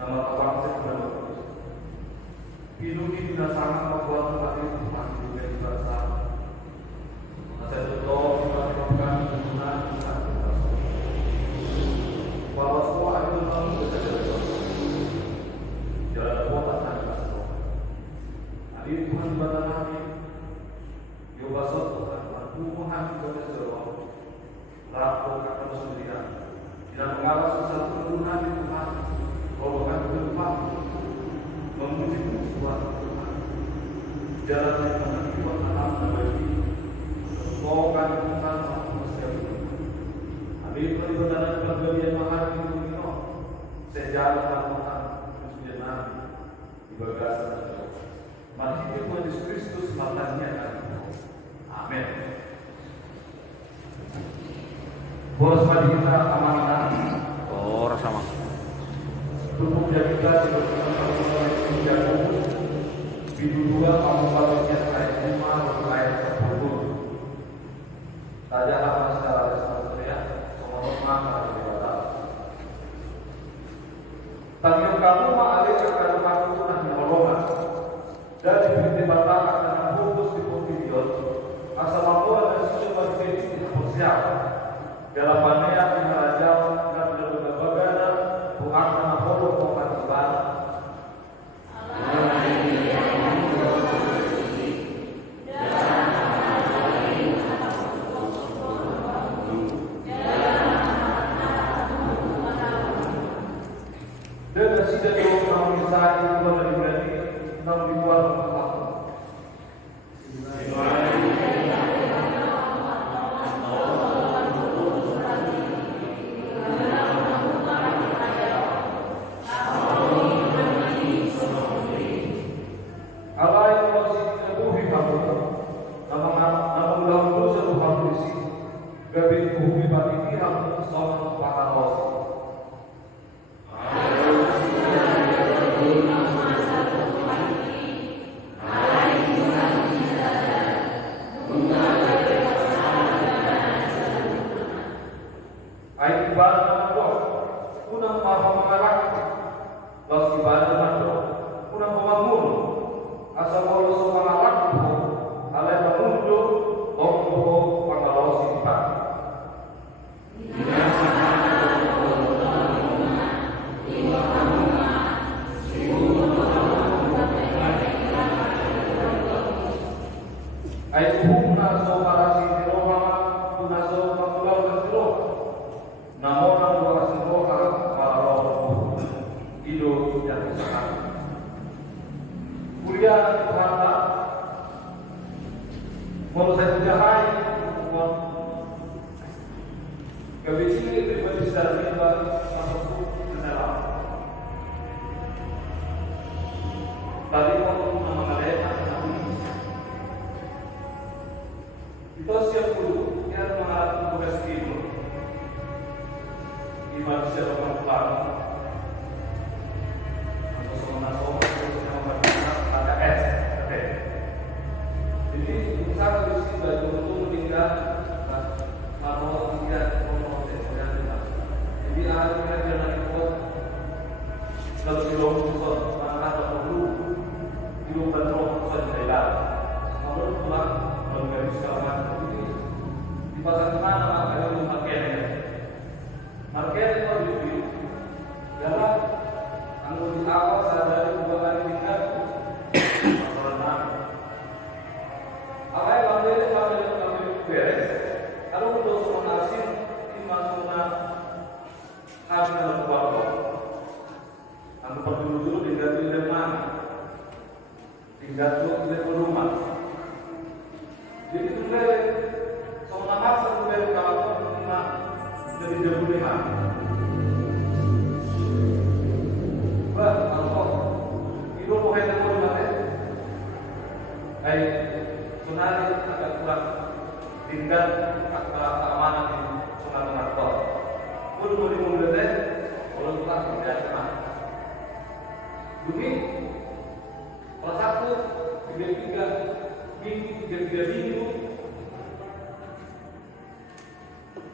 nama Tuhan sebenarnya hidup di sangat membuat hati Tuhan juga berasa. Saya tutup melakukan hubungan dengan bahwa semua itu memang berbeda-beda. Jalan kuat akan berasa. Hari Tuhan ibadah kami, Yobasot Tuhan, Tuhan kita seluruh laku akan sendirian. Tidak mengawas sesuatu kelunan di Tuhan, kalau bukan Tuhan memuji sesuatu Tuhan. Jalan yang menentukan alam dan bagi Tuhan Tuhan manusia itu. Ambil peribadahan perbagian mahal itu ini, sejalan Tuhan sudah nabi di bagasan itu. Mari Tuhan Yesus Kristus matanya kami. Amin. Boros pada kita amanah. Oh, rasa mah. Tubuh kita jatuh. Bidu 2 Kabupaten ayat 5 ayat 10. Tajalah secara resmi semua nama ibadah. Tangan kamu ma'alih akan aku nah nyolongan. Dan diberi batang akan bungkus di pavilion. Asal mampuan dan sesuatu bagi di siap. Dalam banyak yang merajam dan berbagai Tuhan nama Allah kompatibel. Dan presiden yang memisah itu dari berarti enam ribuan orang.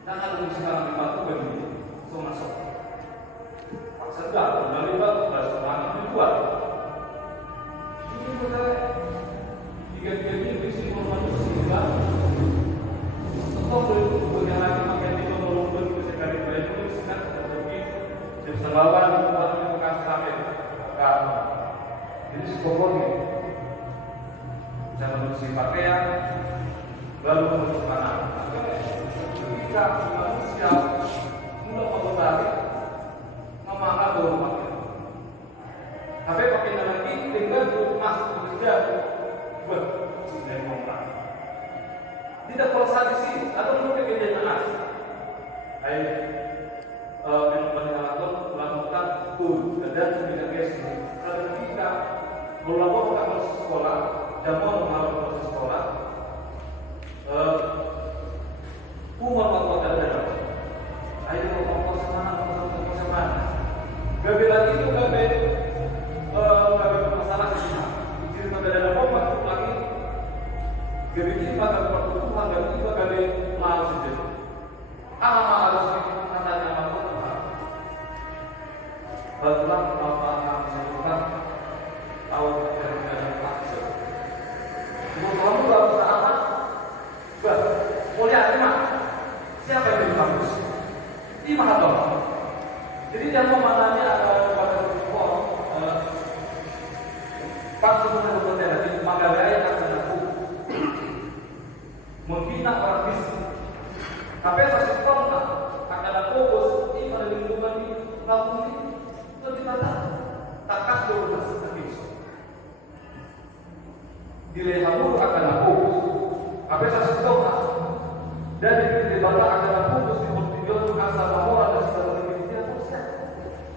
Jangan sekarang di batu bagi masuk. Paksa sedang menerima tugas semangat dibuat. Ini kita tiga-tiga visi manusia setelah berikutnya lagi menjadi penolong sekali baik itu sangat terjadi sebelawan untuk bekas sampai karena ini pokoknya jangan bersih pakaian lalu menutup tanah. Ketika manusia mulai mengetahui memakai rumah, tapi pakai lagi dengan masuk kerja buat dan ngomong. Tidak perlu di sini atau mungkin kejadian benar-benar melakukan tur dan tidak biasa. Kalau kita melakukan proses sekolah, jamuan melakukan proses sekolah, umur waktu ada. Ayo ngomong sama. Gabe lagi itu gabe masalah sih. Jadi pada dalam ngomong lagi. Gabe ini pada pertumbuhan gabe itu gabe mau saja. Harus katanya apa? Barulah apa disebutkan tahu dari pasir. Kamu harus apa? Mulia lima. Siapa yang bagus? Lima atau? Jadi jangan memananya ada pada support. Pas semuanya berbeda di Magalaya akan aku menghina orang miskin. Tapi saya support akan ada fokus di pada lingkungan ini. Lalu ini ternyata tak kasih berbahasa Indonesia. Nilai kamu akan aku. Tapi saya support dari daripada akan fokus di tujuan asal bahwa ada sesuatu yang tidak bisa.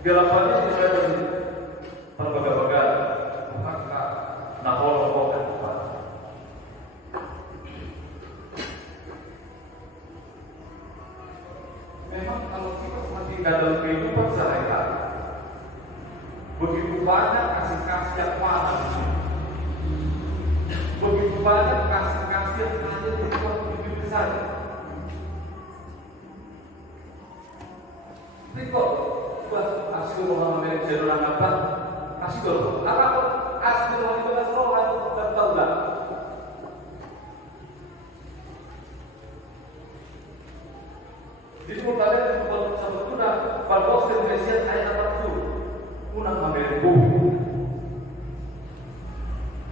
Gelapannya tidak ada berbagai-bagai maka nahol dan apa. Memang kalau kita masih dalam kehidupan sehari-hari, begitu banyak kasih-kasih yang mana, begitu banyak kasih-kasih yang hanya dibuat begitu saja. Riko, buat asli orang Amerika orang apa? Asli dulu. Apa asli orang itu orang tahu lah. Jadi mulanya sebetulnya kalau Indonesia ayat apa itu? Unang Amerika.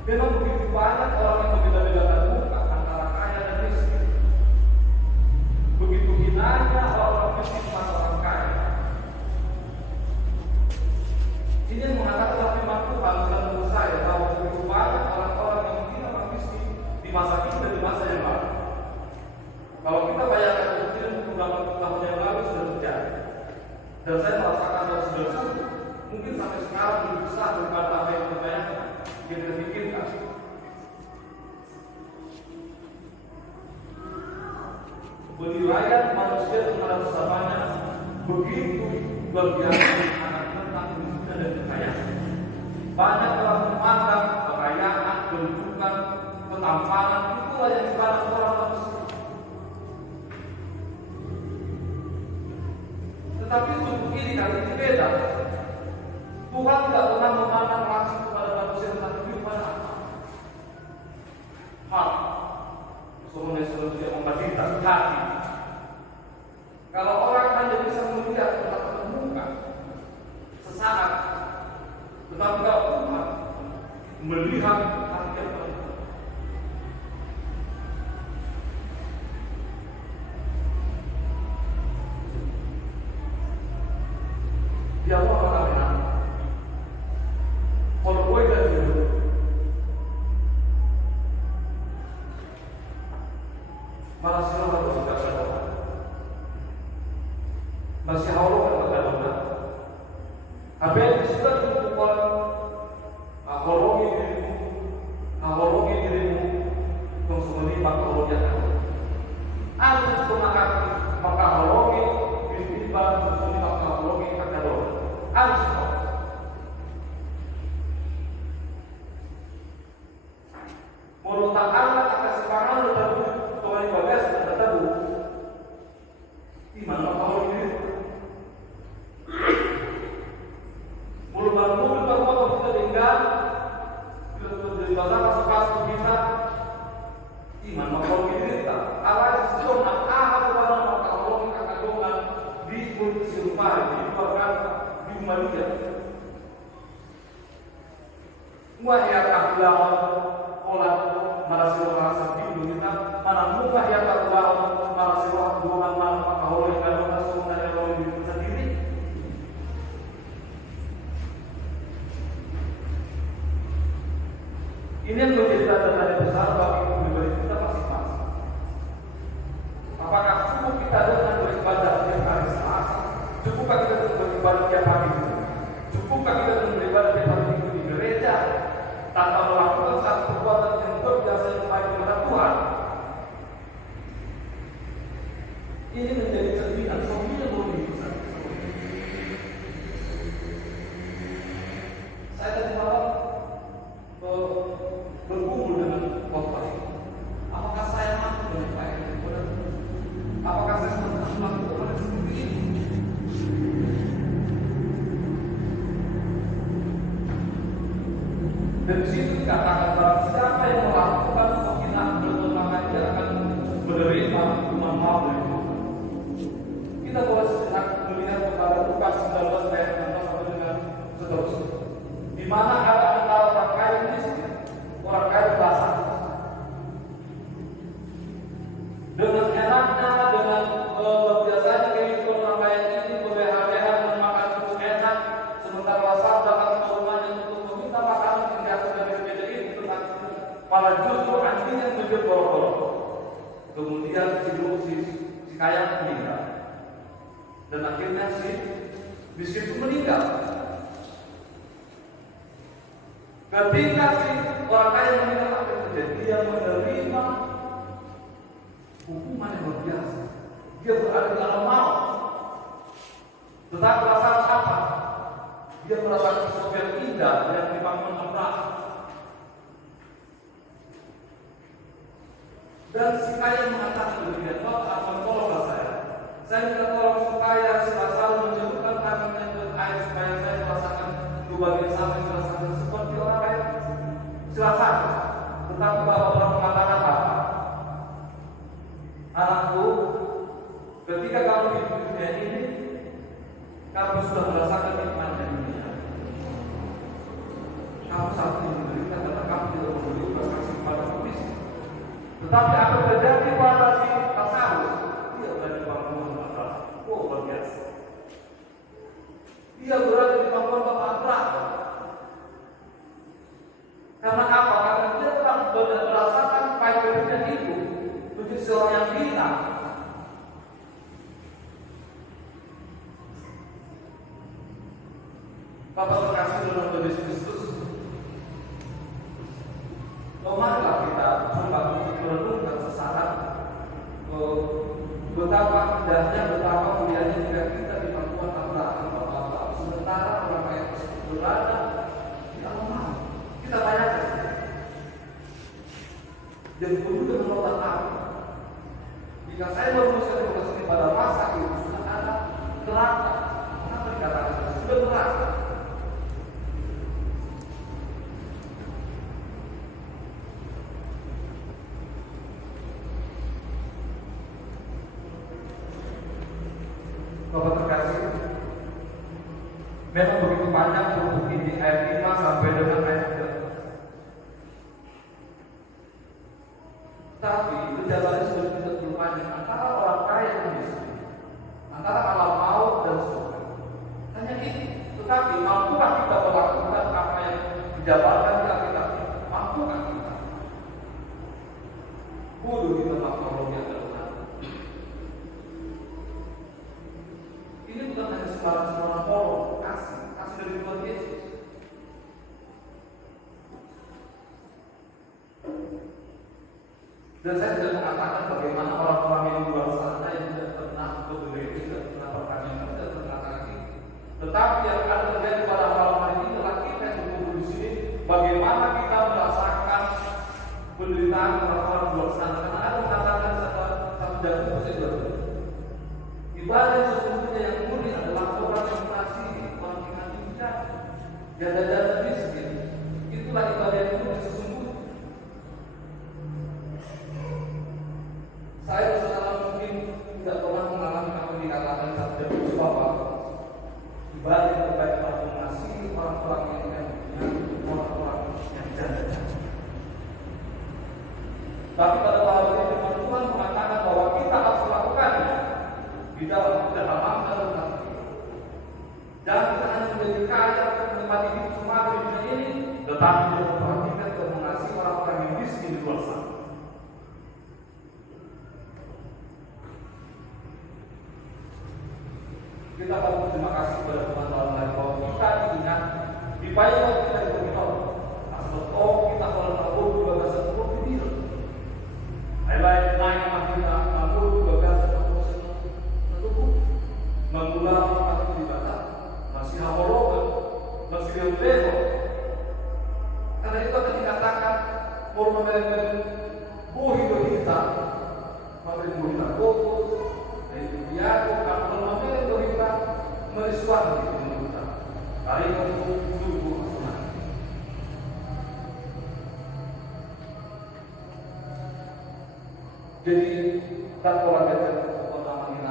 Memang begitu banyak orang yang membeda-bedakan muka antara kaya dan miskin. Begitu hinanya orang miskin sama orang kaya. Ini yang mengatakan firman Tuhan dalam buku saya bahwa begitu banyak orang-orang yang menghina orang miskin di masa ini dan di masa yang lalu. Kalau kita bayangkan kecil beberapa tahun yang lalu sudah terjadi, dan saya merasakan dari sudah mungkin sampai sekarang lebih besar daripada apa yang kita bayangkan, yang kita pikirkan. Penilaian manusia terhadap sesamanya begitu luar biasa tentang kemiskinan dan kekayaan. Banyak orang memandang kekayaan, kedudukan, ketampanan itulah yang dipandang orang manusia. Tetapi sungguh ini kali ini beda. Tuhan tidak pernah memandang langsung kepada manusia tentang kehidupan apa. Hak, semuanya membandingkan hati. Kalau orang hanya bisa melihat tentang muka sesaat, tetapi kalau Tuhan melihat hati yang baik. Dia mau apa? Kalau gue gak dulu, malah siapa yang tidak sadar? Masih Allah kan berkata, apa yang disebut dengan ahologi dirimu, konsumsi makhluk yang ada. Harus memakai maka ahologi diri konsumsi makhluk yang ada. Harus. Menurut Allah akan sekarang terlalu Tuhan ibadah sudah tahu. Di mana ahologi diri? Sebab sepatu kita iman makhluk kita. Allah sistem ahad kepada makhluk kakadongan di silupari di bahkan di Malaysia. Wahya kafilah olah marasilo rasa bindu kita mana muka ya kafilah marasilo doang mana makhluk kakadongan sebenarnya orang diri sendiri. Ini yang menjadi tanda-tanda besar bagi pribadi kita masing-masing. Apakah cukup kita dengan beribadah tiap hari Selasa? Cukupkah kita dengan beribadah tiap hari Minggu? Cukupkah kita dengan beribadah tiap hari Minggu di gereja tanpa melakukan satu perbuatan yang berbiasa yang baik kepada Tuhan? Ini menjadi cerminan semua hidup saya. Saya tadi malam berkumpul dengan khotbah ini. Apakah saya mampu menyampaikan kepada Tuhan? Apakah saya pernah melakukan seperti ini? Dan di situ dikatakan bahwa siapa yang melakukan penghinaan berbuat maka dia akan menerima hukuman maut dari Tuhan. Kita boleh sejenak melihat kepada Lukas 19 ayat 16 sampai dengan seterusnya. Di mana ada antara orang kaya miskin, orang kaya berasa dengan enaknya, dengan biasanya kehidupan orang kaya ini berleha-leha dan makan cukup enak, sementara Lazarus datang ke rumahnya untuk meminta makanan yang biasa dan berbeda itu, tetapi malah justru anjing yang berborok-borok. Kemudian si kaya meninggal, dan akhirnya si miskin itu meninggal. Ketika si orang kaya meninggal, apa yang terjadi? Dia menerima hukuman yang luar biasa. Dia berada di alam maut. Tetapi perasaan apa? Dia merasakan sesuatu yang indah yang dibangun Allah. Dan si kaya mengatakan demikian, Bapak, tolonglah saya. Saya minta tolong supaya si Lazarus menjatuhkan tangannya ke air supaya saya merasakan bagian sama yang merasakan seperti orang lain. Silakan. Tetapi Bapak orang mengatakan apa? Anakku, ketika kamu di dunia ini, kamu sudah merasakan nikmatnya dunia. Kamu saat ini menderita karena kamu tidak memberi belas kasih kepada manusia. Tetapi apa terjadi pada si Lazarus? Dia berada di pangkuan Bapak. Oh, luar biasa. Dia berada di pangkuan Bapak. Karena apa? Karena dia telah merasakan pahit pedihnya itu menjadi seorang yang hina. Bapak terkasih dalam Tuhan Yesus Kristus, marilah kita coba untuk merenungkan sesaat betapa indahnya, betapa mulianya jika kita di pangkuan Abraham Bapak. Sementara orang kaya tersebut berada di alam maut. Kita tanyakan, yang penuh dengan lautan api. Jika saya merumuskan ini pada masa itu sudah ada neraka, mengapa dikatakan sudah neraka? Bapak terkasih, memang begitu banyak bukti di ayat 5 sampai dengan ayat 13. Tapi perjalanannya sudah tidak berpanjang antara orang kaya dan miskin, antara alam maut dan surga. Hanya itu. Tetapi mampukah kita melakukan apa yang dijabarkan di Alkitab? Mampukah kita? Kudu kita melakukan yang benar. Ini bukan hanya sembarang polo, kasih dari Tuhan Yesus. Dan saya tidak mengatakan bagaimana orang-orang yang di luar sana yang tidak pernah bergereja, tidak pernah bertanya, tidak pernah sakit. Tetapi yang akan terjadi pada malam hari ini adalah kita yang berkumpul di sini, bagaimana kita merasakan penderitaan orang-orang di luar sana. Karena ada mengatakan satu jatuh saja. Ibadah yang sesungguhnya yang murni adalah orang yang mengasihi, orang yang tidak janda-janda miskin. Itulah ibadah yang murni sesungguhnya. orang-orang yang orang-orang yang janda. Tapi pada hal ini Tuhan mengatakan bahwa kita harus melakukannya di dalam kedalaman dalam hati. Dan kita hanya menjadi kaya untuk menikmati hidup semata di dunia ini, tetapi juga memperhatikan dan mengasihi orang-orang yang miskin di luar sana. Kita perlu berterima kasih kepada Tuhan dalam hal bahwa kita ingat di payung kita berminum. Asal kita kalau tahu juga bahasa turun di dia. Highlight naik kita tahu juga bahasa turun. Mengulang apa di batas masih hawalogan masih level. Karena itu akan dikatakan mau membeli buhi kita, membeli buhi fokus. Ya, kalau memilih berita merisuan di kita. Kali itu dulu semua. Jadi tak pola kita pertama ini,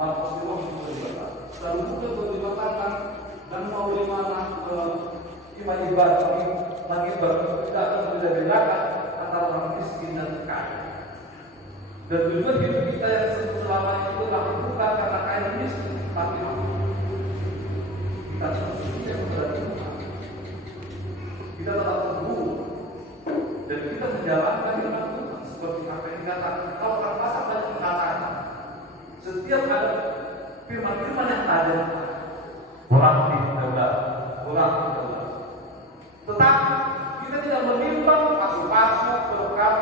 Markus itu berkata, lalu juga berkatakan dan mau di mana iman ibadah lagi tidak akan berbeda antara orang miskin dan kaya. Dan tujuan hidup kita yang selama itu bukan karena kaya miskin, tapi kita setia kepada Tuhan. Kita tetap teguh dan kita menjalankan firman Tuhan seperti apa yang dikatakan. Kalau orang pasal banyak mengatakan setiap ada firman-firman yang ada orang tidak, tetapi kita tidak menimbang pasu-pasu berkat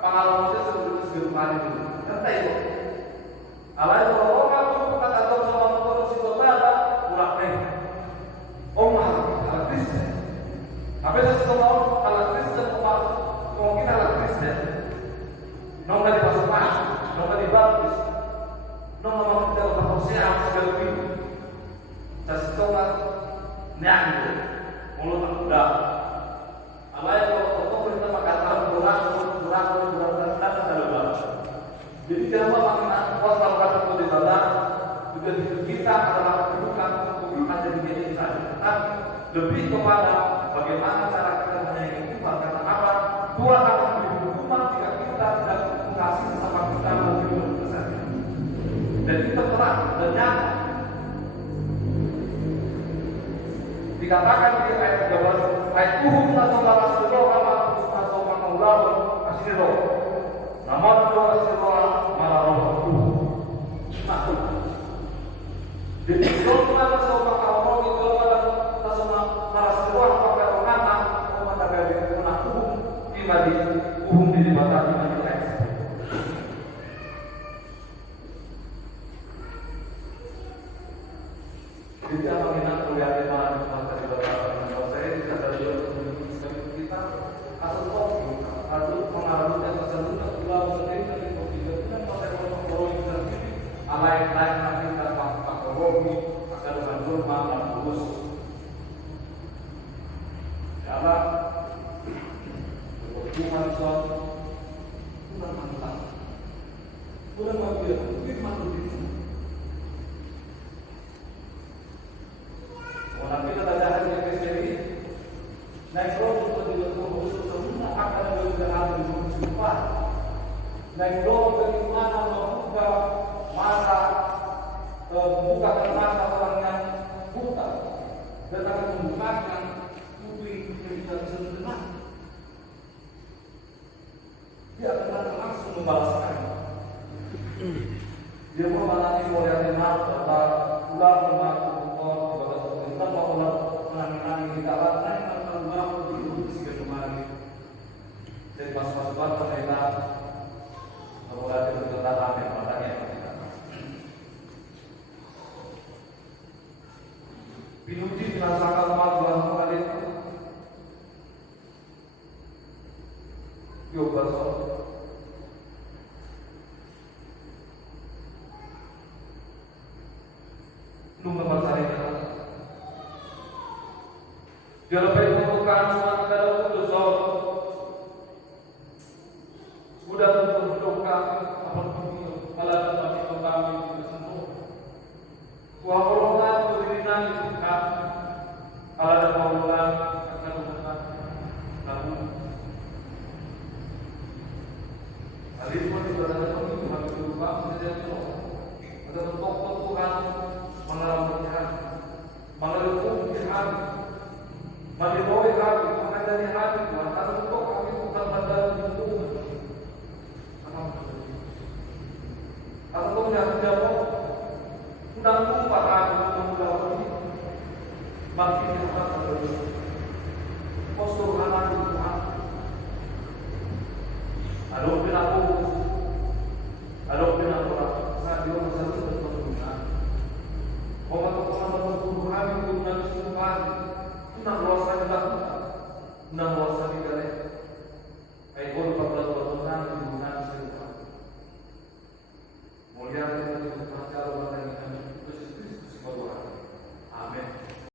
pengalaman saya sebelum hari ini. Kata itu, alai orang itu kata Tuhan sama Tuhan situ ada kurang nih. Oh kalau Kristen, apa yang saya tahu kalau Kristen mungkin kalau Kristen, nggak dipasang, nggak dibaptis, nggak kita untuk siap segala itu. Saya coba nyanggu, mulut mudah. Alai kalau kita mengatakan kurang. Jadi jangan lupa kalau melakukan untuk ibadah juga kita adalah bukan untuk hanya dijadiin saja, tetapi lebih kepada bagaimana cara kita menyayangi Tuhan. Karena apa? Tuhan akan memberi hukuman jika kita tidak mengasihi sesama kita lebih besar. Dan kita terang dan nyata. Dikatakan di ayat 13, ayat tuhum nasolah rasulullah sama nasolah maulah asyirullah. Nama Tuhan asyirullah malah roh Tuhan. Jadi kalau kita nasolah kalau itu adalah nasolah rasulullah pakai orang orang dari mana tuhum di tuhum di batas di ayat. Jadi apa kita kuliah di mana di masa di batas kalau saya tidak ada kita asal kopi atau pengaruh dan tersebut pulau sendiri dari kopi dan pasal orang yang sendiri alai nanti kita pakai kopi akan dengan rumah dan terus jalan berhubungan soal bukan mantap bukan mobil firman Tuhan. Tapi kata jahat yang kesini naik roh untuk dilakukan semua akan berjalan di rumah. Naik roh bagaimana membuka mata orang yang buta dan akan membukakan kuping yang tidak bisa mendengar. Dia akan langsung membalaskan. Dia membalaskan oleh yang benar bahwa ulah mengaku menangani kita naik akan mau di sini kemarin. Jadi pas-pas banget kita mulai berkata apa matanya kita. Pinuji dirasakan kemajuan kembali itu. Yo baso. Nunggu masalah itu. Jangan lupa membuka semua dalam kudus sudah berdoa apapun itu malah dapat kami sembuh. Walaupun berdiri nangis kata beliau, postur anak Tuhan. Adopin aku saat dia masih berpenggunaan. Pokoknya Tuhan itu nangis Tuhan, itu nang rosa juga, nang rosa